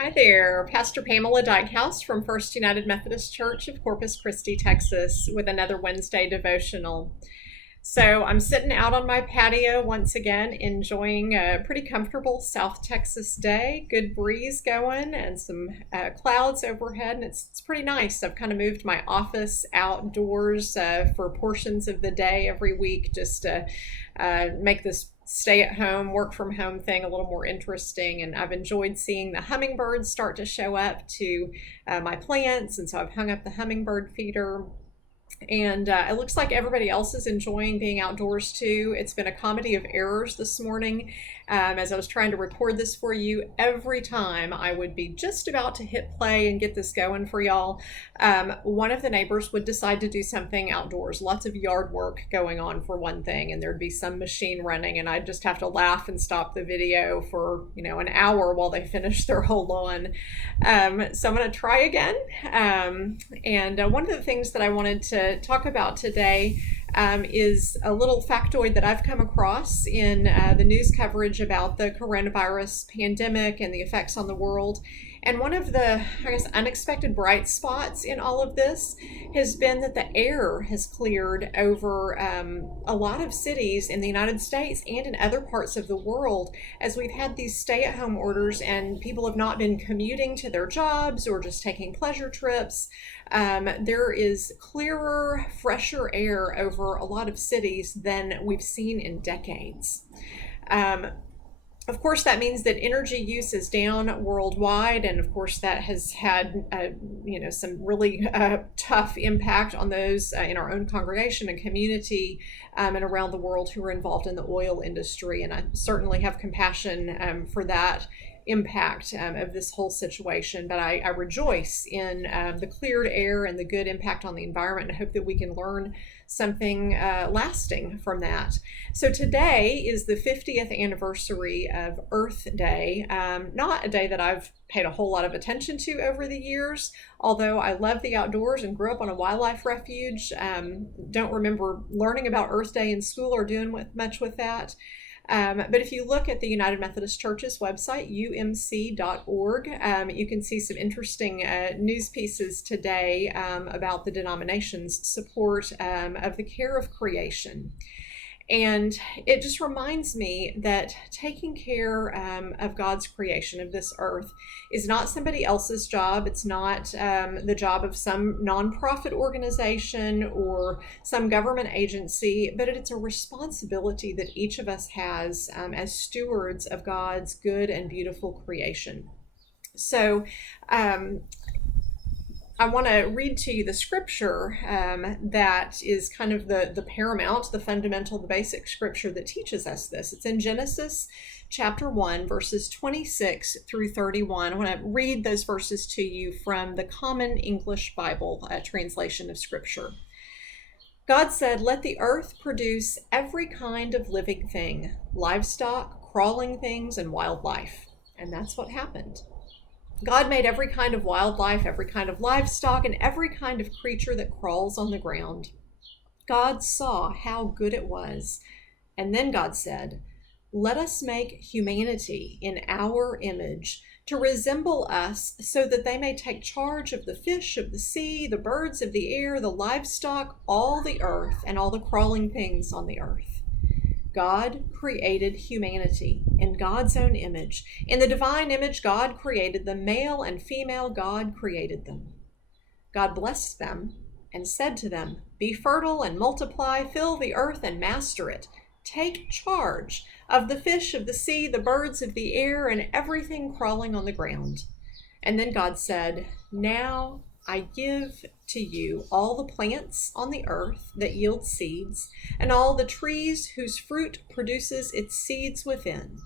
Hi there, Pastor Pamela Dykehouse from First United Methodist Church of Corpus Christi, Texas, with another Wednesday devotional. So I'm sitting out on my patio once again, enjoying a pretty comfortable South Texas day. Good breeze going and some clouds overhead, and it's pretty nice. I've kind of moved my office outdoors for portions of the day every week just to make this stay at home, work from home thing a little more interesting. And I've enjoyed seeing the hummingbirds start to show up to my plants. And so I've hung up the hummingbird feeder, and it looks like everybody else is enjoying being outdoors too. It's been a comedy of errors this morning. As I was trying to record this for you, every time I would be just about to hit play and get this going for y'all, one of the neighbors would decide to do something outdoors. Lots of yard work going on for one thing, and there'd be some machine running, and I'd just have to laugh and stop the video for an hour while they finish their whole lawn. So I'm going to try again. And one of the things that I wanted to talk about today is a little factoid that I've come across in the news coverage about the coronavirus pandemic and the effects on the world. And one of the, unexpected bright spots in all of this has been that the air has cleared over a lot of cities in the United States and in other parts of the world as we've had these stay-at-home orders and people have not been commuting to their jobs or just taking pleasure trips. There is clearer, fresher air over a lot of cities than we've seen in decades. Of course, that means that energy use is down worldwide, and of course, that has had some really tough impact on those in our own congregation and community and around the world who are involved in the oil industry. And I certainly have compassion for that impact of this whole situation, but I rejoice in the cleared air and the good impact on the environment, and I hope that we can learn something lasting from that. So today is the 50th anniversary of Earth Day, not a day that I've paid a whole lot of attention to over the years, although I love the outdoors and grew up on a wildlife refuge. Don't remember learning about Earth Day in school or doing much with that. But if you look at the United Methodist Church's website, umc.org, you can see some interesting news pieces today about the denomination's support of the care of creation. And it just reminds me that taking care of God's creation, of this earth, is not somebody else's job. It's not the job of some nonprofit organization or some government agency, but it's a responsibility that each of us has as stewards of God's good and beautiful creation. So, I want to read to you the scripture that is kind of the paramount, the fundamental, the basic scripture that teaches us this. It's in Genesis chapter 1, verses 26 through 31. I want to read those verses to you from the Common English Bible translation of scripture. God said, "Let the earth produce every kind of living thing, livestock, crawling things, and wildlife." And that's what happened. God made every kind of wildlife, every kind of livestock, and every kind of creature that crawls on the ground. God saw how good it was. And then God said, "Let us make humanity in our image to resemble us so that they may take charge of the fish of the sea, the birds of the air, the livestock, all the earth, and all the crawling things on the earth." God created humanity in God's own image. In the divine image, God created them, male and female, God created them. God blessed them and said to them, "Be fertile and multiply, fill the earth and master it. Take charge of the fish of the sea, the birds of the air, and everything crawling on the ground." And then God said, "Now I give to you all the plants on the earth that yield seeds, and all the trees whose fruit produces its seeds within.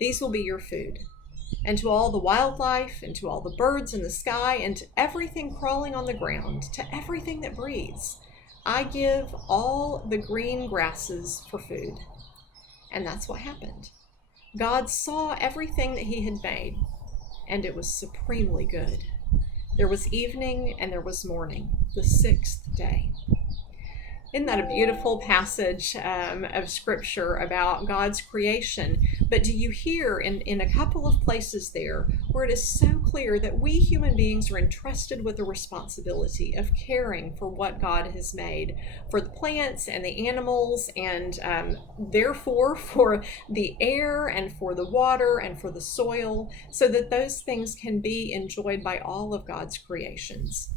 These will be your food. And to all the wildlife, and to all the birds in the sky, and to everything crawling on the ground, to everything that breathes, I give all the green grasses for food." And that's what happened. God saw everything that he had made, and it was supremely good. There was evening and there was morning, the sixth day. Isn't that a beautiful passage of scripture about God's creation? But do you hear in a couple of places there where it is so clear that we human beings are entrusted with the responsibility of caring for what God has made, for the plants and the animals, and therefore for the air and for the water and for the soil, so that those things can be enjoyed by all of God's creations.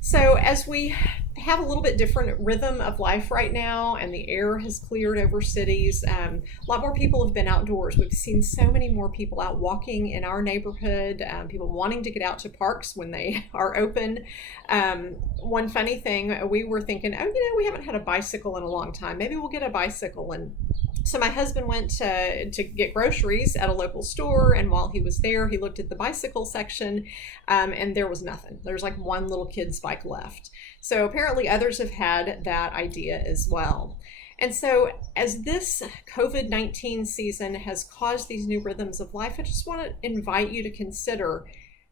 So, as we have a little bit different rhythm of life right now, and the air has cleared over cities, a lot more people have been outdoors. We've seen so many more people out walking in our neighborhood, people wanting to get out to parks when they are open. One funny thing, we were thinking, oh, we haven't had a bicycle in a long time. Maybe we'll get a bicycle. And so my husband went to get groceries at a local store, and while he was there, he looked at the bicycle section, and there was nothing. There's like one little kid's bike left. So apparently others have had that idea as well. And so as this COVID-19 season has caused these new rhythms of life, I just want to invite you to consider,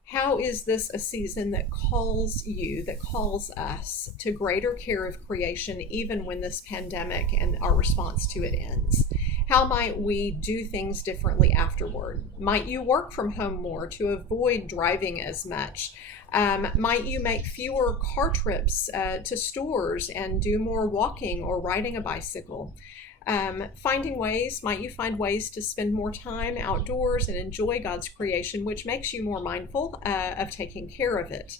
how is this a season that calls you, that calls us to greater care of creation, even when this pandemic and our response to it ends? How might we do things differently afterward? Might you work from home more to avoid driving as might you make fewer car trips to stores and do more walking or riding a bicycle? Might you find ways to spend more time outdoors and enjoy God's creation, which makes you more mindful of taking care of it,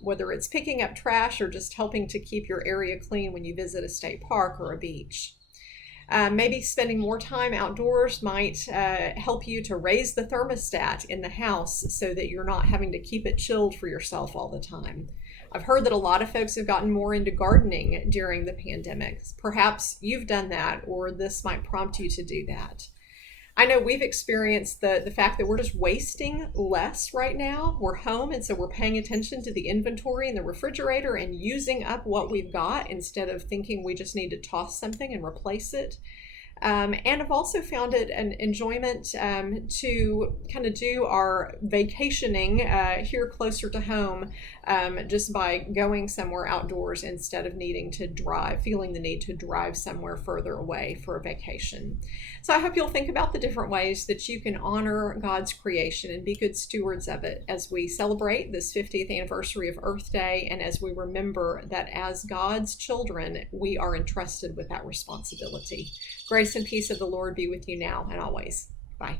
whether it's picking up trash or just helping to keep your area clean when you visit a state park or a beach. Maybe spending more time outdoors might help you to raise the thermostat in the house so that you're not having to keep it chilled for yourself all the time. I've heard that a lot of folks have gotten more into gardening during the pandemic. Perhaps you've done that, or this might prompt you to do that. I know we've experienced the fact that we're just wasting less right now. We're home, and so we're paying attention to the inventory in the refrigerator and using up what we've got instead of thinking we just need to toss something and replace it. And I've also found it an enjoyment to kind of do our vacationing here closer to home, just by going somewhere outdoors instead of feeling the need to drive somewhere further away for a vacation. So I hope you'll think about the different ways that you can honor God's creation and be good stewards of it as we celebrate this 50th anniversary of Earth Day, and as we remember that as God's children, we are entrusted with that responsibility. Grace and peace of the Lord be with you now and always. Bye.